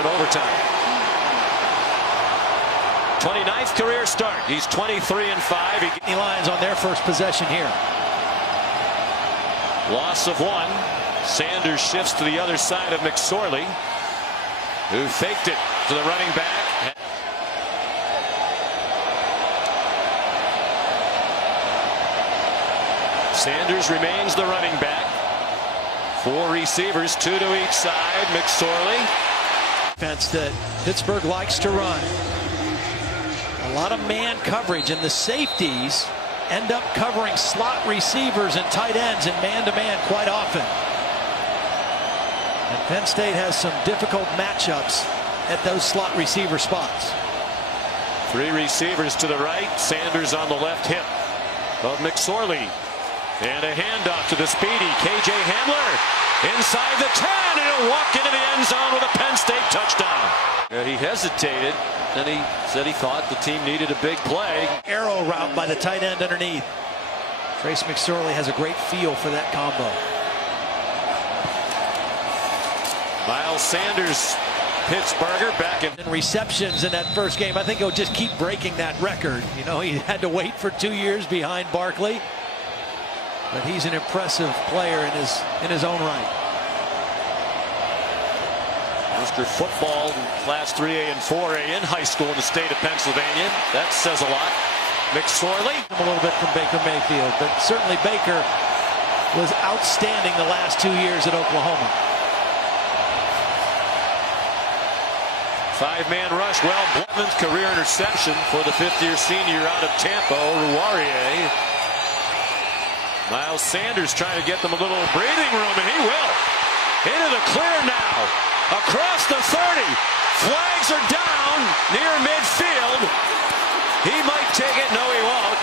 in overtime. 29th career start. He's 23-5. He lines on their first possession here. Loss of one. Sanders shifts to the other side of McSorley, who faked it to the running back. Sanders remains the running back. 4 receivers, 2 to each side. McSorley. Defense that Pittsburgh likes to run. A lot of man coverage, and the safeties end up covering slot receivers and tight ends in man-to-man quite often. And Penn State has some difficult matchups at those slot receiver spots. 3 receivers to the right. Sanders on the left hip of McSorley. And a handoff to the speedy KJ Hamler inside the 10, and he'll walk into the end zone with a Penn State touchdown. He hesitated, and he said he thought the team needed a big play. Arrow route by the tight end underneath. Trace McSorley has a great feel for that combo. Miles Sanders, Pittsburgher, back in receptions in that first game. I think he'll just keep breaking that record. You know, he had to wait for 2 years behind Barkley, but he's an impressive player in his own right. Mr. Football, Class 3A and 4A in high school in the state of Pennsylvania. That says a lot. McSorley. A little bit from Baker Mayfield, but certainly Baker was outstanding the last 2 years at Oklahoma. 5-man rush. Well, Blevins' career interception for the 5th-year senior out of Tampa, Ruarier. Miles Sanders trying to get them a little breathing room, and he will. Into the clear now. Across the 30. Flags are down near midfield. He might take it. No, he won't.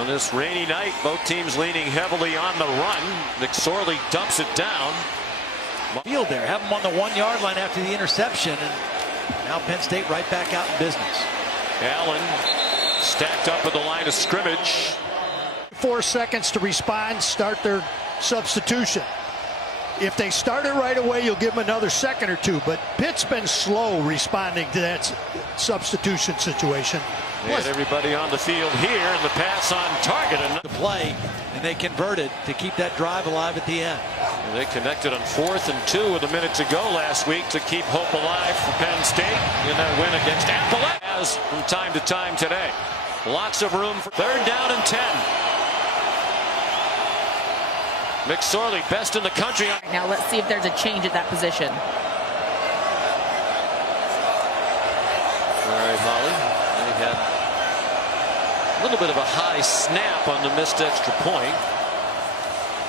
On this rainy night, both teams leaning heavily on the run. McSorley dumps it down. Field there. Have him on the 1-yard line after the interception, and now Penn State right back out in business. Allen stacked up at the line of scrimmage. 4 seconds to respond, start their substitution. If they start it right away, you'll give them another second or 2, but Pitt's been slow responding to that substitution situation. They had everybody on the field here, and the pass on target. The play, and they converted to keep that drive alive at the end. And they connected on 4th and 2 with a minute to go last week to keep hope alive for Penn State in their win against Appalachia. As from time to time today. Lots of room for 3rd down and 10. McSorley, best in the country. Now let's see if there's a change at that position. All right, Holly. They had a little bit of a high snap on the missed extra point.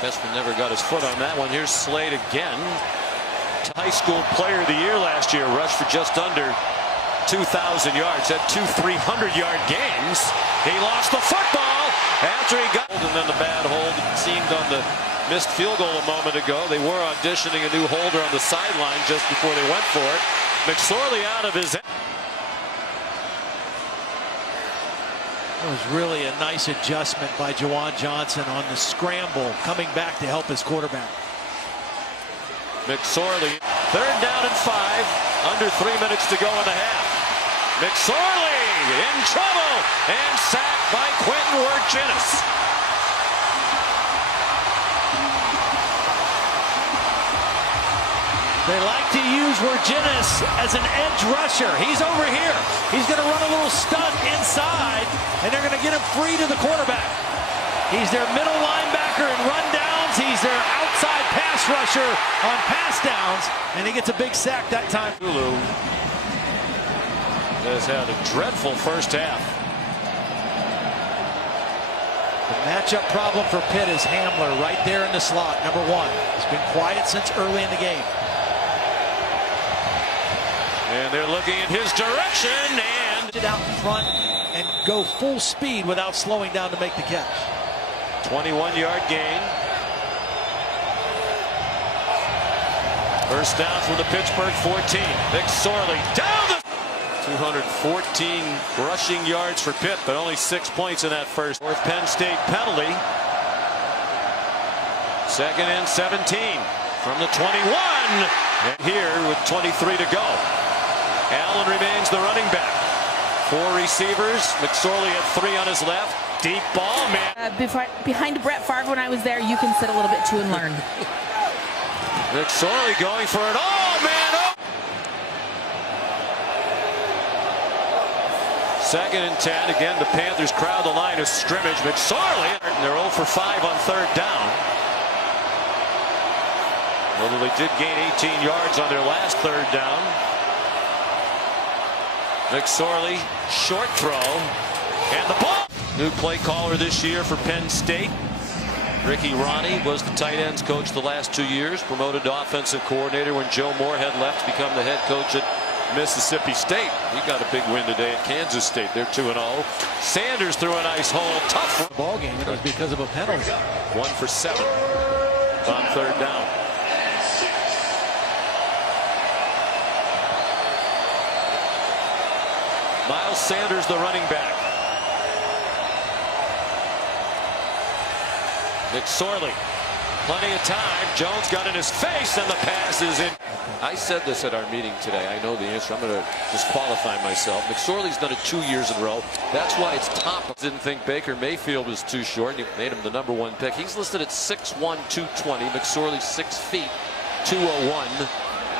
Chessman never got his foot on that one. Here's Slade again. High school player of the year last year. Rushed for just under 2,000 yards. Had 2 300-yard games. He lost the football after he got, and then the bad hold seemed on the missed field goal a moment ago. They were auditioning a new holder on the sideline just before they went for it. McSorley out of his. It was really a nice adjustment by Juwan Johnson on the scramble, coming back to help his quarterback. McSorley, 3rd down and 5, under 3 minutes to go in the half. McSorley in trouble and sacked by Quentin Wirtjinis. They like to use Wirtjinis as an edge rusher. He's over here. He's going to run a little stunt inside, and they're going to get him free to the quarterback. He's their middle linebacker in rundowns. He's their outside pass rusher on pass downs, and he gets a big sack that time. Lulu has had a dreadful first half. The matchup problem for Pitt is Hamler right there in the slot, number 1. He's been quiet since early in the game. And they're looking in his direction and get out in front and go full speed without slowing down to make the catch. 21-yard gain. First down from the Pittsburgh 14. McSorley down the 214 rushing yards for Pitt, but only 6 points in that first. Penn State penalty. 2nd and 17. from the 21. And here with 23 to go. Allen remains the running back. 4 receivers. McSorley had 3 on his left. Deep ball, man. Behind Brett Favre when I was there, you can sit a little bit too and learn. McSorley going for it. Oh, man. Oh. 2nd and 10. Again, the Panthers crowd the line of scrimmage. McSorley. And they're 0 for 5 on 3rd down. Although they did gain 18 yards on their last 3rd down. McSorley, short throw. And the ball. New play caller this year for Penn State. Ricky Ronnie was the tight ends coach the last 2 years. Promoted to offensive coordinator when Joe Moorhead left to become the head coach at Mississippi State. He got a big win today at Kansas State. They're 2-0. Sanders threw a nice hole. Tough ball game. It was because of a penalty. 1 for 7 on 3rd down. Miles Sanders, the running back. McSorley, plenty of time. Jones got in his face, and the pass is in. I said this at our meeting today. I know the answer. I'm going to disqualify myself. McSorley's done it 2 years in a row. That's why it's top. Didn't think Baker Mayfield was too short. He made him the #1 pick. He's listed at 6'1", 220. McSorley 6 feet, 201.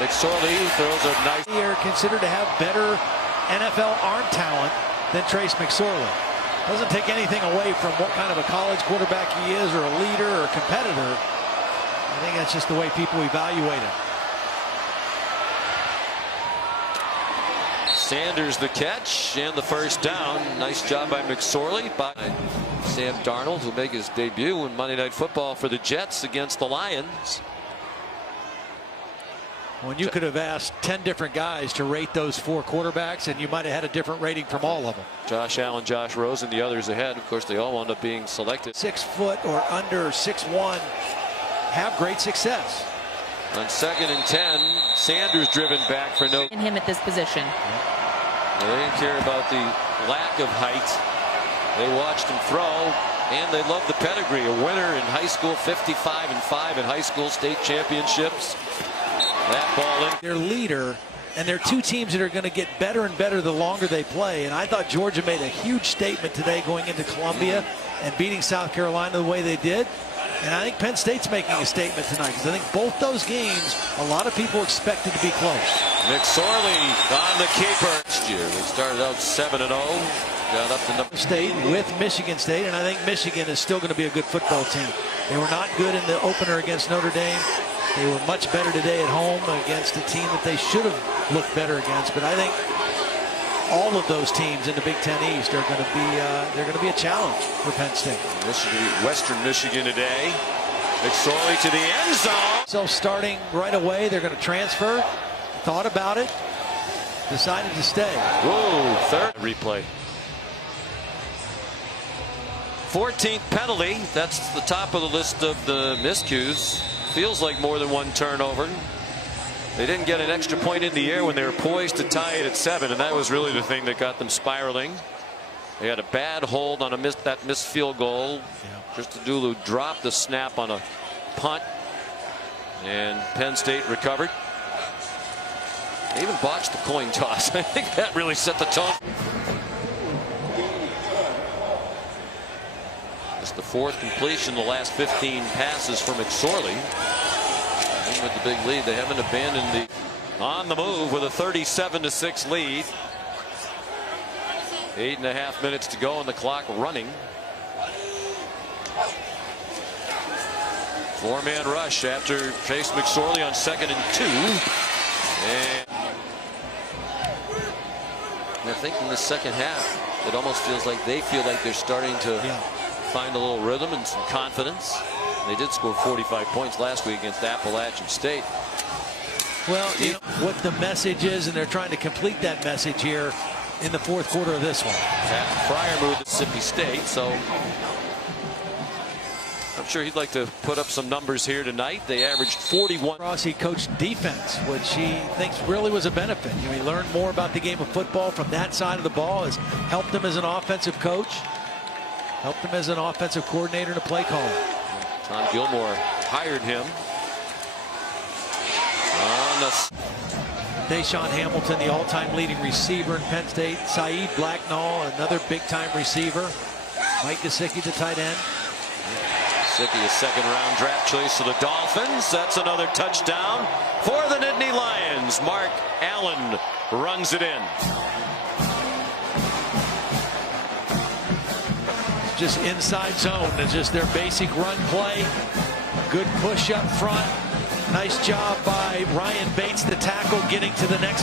McSorley throws a nice. They are considered to have better NFL arm talent than Trace McSorley. Doesn't take anything away from what kind of a college quarterback he is, or a leader, or a competitor. I think that's just the way people evaluate him. Sanders the catch and the 1st down. Nice job by McSorley. By Sam Darnold, who will make his debut in Monday Night Football for the Jets against the Lions. When you could have asked 10 different guys to rate those 4 quarterbacks, and you might have had a different rating from all of them. Josh Allen, Josh Rosen, the others ahead. Of course, they all wound up being selected. 6 foot or under, 6'1", have great success. On 2nd and 10, Sanders driven back for no. In him at this position. They didn't care about the lack of height. They watched him throw, and they loved the pedigree. A winner in high school, 55-5 in high school state championships. That ball in. Their leader, and they're 2 teams that are going to get better and better the longer they play. And I thought Georgia made a huge statement today going into Columbia and beating South Carolina the way they did. And I think Penn State's making a statement tonight, because I think both those games, a lot of people expected to be close. McSorley on the keeper. Last year, they started out 7-0. Got up to number State with Michigan State, and I think Michigan is still going to be a good football team. They were not good in the opener against Notre Dame. They were much better today at home against a team that they should have looked better against. But I think all of those teams in the Big Ten East are going to be they're going to be a challenge for Penn State. This should be Western Michigan today. McSorley to the end zone. So starting right away, they're going to transfer. Thought about it, decided to stay. Whoa, 3rd replay. 14th penalty. That's the top of the list of the miscues. Feels like more than 1 turnover. They didn't get an extra point in the air when they were poised to tie it at 7, and that was really the thing that got them spiraling. They had a bad hold on that missed field goal. Christodoulou dropped the snap on a punt, and Penn State recovered. They even botched the coin toss. I think that really set the tone. It's the 4th completion, the last 15 passes for McSorley. And with the big lead, they haven't abandoned the on the move with a 37-6 lead. 8.5 minutes to go on the clock running. 4-man rush after Chasz McSorley on 2nd and 2. And I think in the 2nd half, it almost feels like they feel like they're starting to find a little rhythm and some confidence. They did score 45 points last week against Appalachian State. Well, you know what the message is, and they're trying to complete that message here in the 4th quarter of this one. Prior moved to Mississippi State, so I'm sure he'd like to put up some numbers here tonight. They averaged 41. He coached defense, which he thinks really was a benefit. You know, he learned more about the game of football from that side of the ball. Has helped him as an offensive coach, helped him as an offensive coordinator and a play caller. Tom Gilmore hired him. Chasz. Deshaun Hamilton, the all-time leading receiver in Penn State. Saeed Blacknall, another big-time receiver. Mike Gesicki, the tight end. Gesicki, a second-round draft choice for the Dolphins. That's another touchdown for the Nittany Lions. Mark Allen runs it in. Just inside zone. It's just their basic run play. Good push up front. Nice job by Ryan Bates, the tackle, getting to the next